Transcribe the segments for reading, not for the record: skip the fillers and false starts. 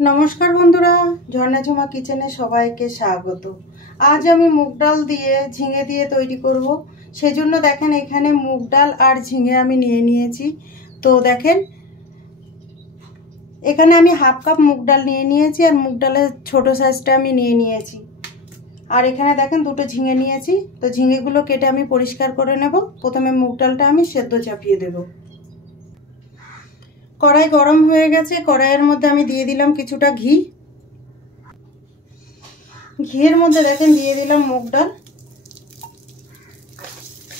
নমস্কার বন্ধুরা, ঝর্ণা ঝুমা কিচেনে সবাইকে স্বাগত। আজ আমি মুগ ডাল দিয়ে ঝিঙে দিয়ে তৈরি করব। সেজন্য দেখেন এখানে মুগ ডাল আর ঝিঙে আমি নিয়ে নিয়েছি। তো দেখেন এখানে আমি হাফ কাপ মুগ ডাল নিয়ে নিয়েছি আর মুগ ডালের ছোট সাইজটা আমি নিয়ে নিয়েছি। আর এখানে দেখেন দুটো ঝিঙে নিয়েছি। তো ঝিঙেগুলো কেটে আমি পরিষ্কার করে নেব। প্রথমে মুগ ডালটা আমি সেদ্ধ চাপিয়ে দেব। কড়াই গরম হয়ে গেছে, কড়াইয়ের মধ্যে আমি দিয়ে দিলাম কিছুটা ঘি। ঘিয়ের মধ্যে দেখেন দিয়ে দিলাম মুগ ডাল,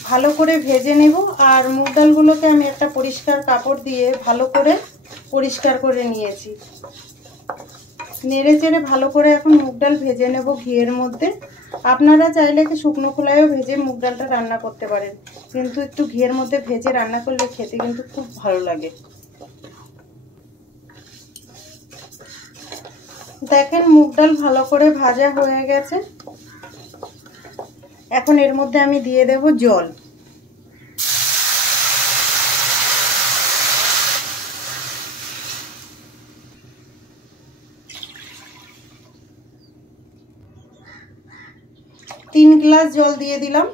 ভালো করে ভেজে নেব। আর মুগ ডালগুলোকে আমি একটা পরিষ্কার কাপড় দিয়ে ভালো করে পরিষ্কার করে নিয়েছি। নেড়ে চেড়ে ভালো করে এখন মুগ ডাল ভেজে নেব ঘিয়ের মধ্যে। আপনারা চাইলে কি শুকনো খোলায়ও ভেজে মুগ ডালটা রান্না করতে পারেন, কিন্তু একটু ঘিয়ের মধ্যে ভেজে রান্না করলে খেতে কিন্তু খুব ভালো লাগে। দেখেন মুগ ডাল ভালো করে ভাজা হয়ে গেছে। এখন এর মধ্যে আমি দিয়ে দেব জল। তিন গ্লাস জল দিয়ে দিলাম।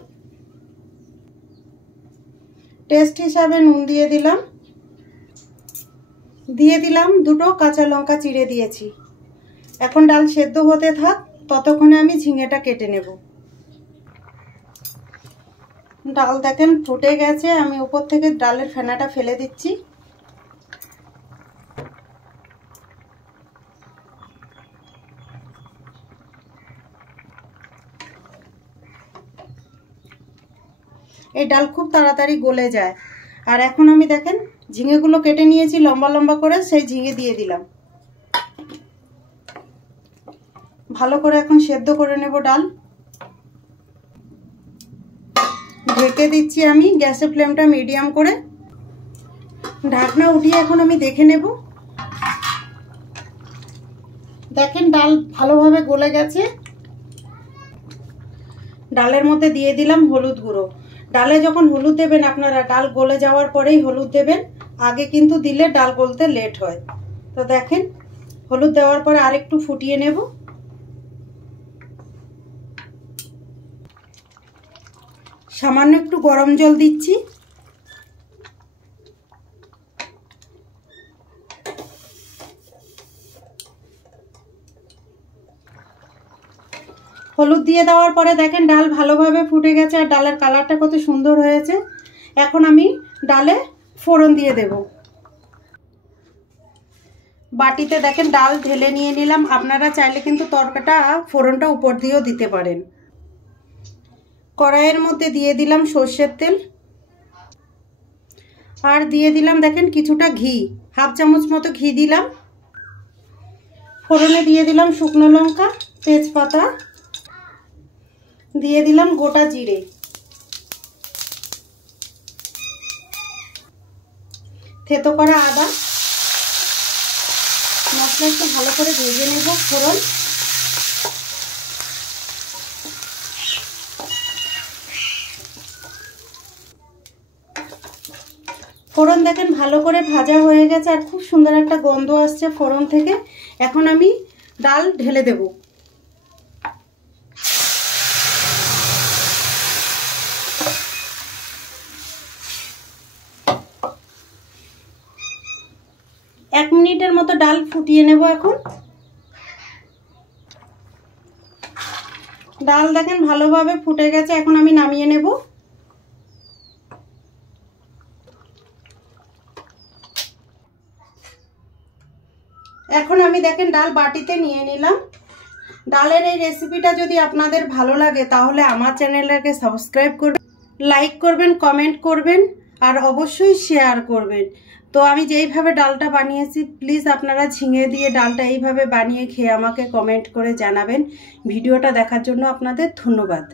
টেস্ট হিসাবে নুন দিয়ে দিলাম। দিয়ে দিলাম দুটো কাঁচা লঙ্কা চিড়ে দিয়েছি। এখন ডাল সেদ্ধ হতে থাক, ততক্ষণে আমি ঝিঙেটা কেটে নেব। ডাল দেখেন ফুটে গেছে, আমি উপর থেকে ডালের ফেনাটা ফেলে দিচ্ছি। এই ডাল খুব তাড়াতাড়ি গলে যায়। আর এখন আমি দেখেন ঝিঙেগুলো কেটে নিয়েছি লম্বা লম্বা করে, সেই ঝিঙে দিয়ে দিলাম। ভালো করে এখন সেদ্ধ করে নেব ডাল। ঢেকে দিচ্ছি আমি গ্যাসের ফ্লেমটা মিডিয়াম করে। ঢাকনা উঠিয়ে এখন আমি দেখে নেব। দেখেন ডাল ভালোভাবে গলে গেছে। ডালের মধ্যে দিয়ে দিলাম হলুদ গুঁড়ো। ডালে যখন হলুদ দেবেন আপনারা ডাল গলে যাওয়ার পরেই হলুদ দেবেন, আগে কিন্তু দিলে ডাল গলতে লেট হয়। তো দেখেন হলুদ দেওয়ার পরে আরেকটু ফুটিয়ে নেব। সামান্য একটু গরম জল দিচ্ছি। হলুদ দিয়ে দেওয়ার পরে দেখেন ডাল ভালোভাবে ফুটে গেছে আর ডালের কালারটা কত সুন্দর হয়েছে। এখন আমি ডালে ফোড়ন দিয়ে দেব। বাটিতে দেখেন ডাল ঢেলে নিয়ে নিলাম। আপনারা চাইলে কিন্তু তরকাটা ফোড়নটা উপর দিয়েও দিতে পারেন। কড়াইয়ের মধ্যে দিয়ে দিলাম সর্ষের তেল আর দিয়ে দিলাম দেখেন কিছুটা ঘি, হাফ চামচ মতো ঘি দিলাম। ফোড়নে দিয়ে দিলাম শুকনো লঙ্কা, তেজপাতা, দিয়ে দিলাম গোটা জিরে, থেতো করা আদা। মশলা একটু ভালো করে ভেজে নেব। ফোড়ন ফোড়ন দেখেন ভালো করে ভাজা হয়ে গেছে আর খুব সুন্দর একটা গন্ধ আসছে ফোড়ন থেকে। এখন আমি ডাল ঢেলে দেব। এক মিনিটের মতো ডাল ফুটিয়ে নেব। এখন ডাল দেখেন ভালোভাবে ফুটে গেছে, এখন আমি নামিয়ে নেব। এখন আমি দেখেন ডাল বাটিতে নিয়ে নিলাম। ডালের এই রেসিপিটা যদি আপনাদের ভালো লাগে তাহলে আমার চ্যানেলটাকে সাবস্ক্রাইব করবেন, লাইক করবেন, কমেন্ট করবেন আর অবশ্যই শেয়ার করবেন। তো আমি যেইভাবে ডালটা বানিয়েছি প্লিজ আপনারা ঝিঙে দিয়ে ডালটা এইভাবে বানিয়ে খেয়ে আমাকে কমেন্ট করে জানাবেন। ভিডিওটা দেখার জন্য আপনাদের ধন্যবাদ।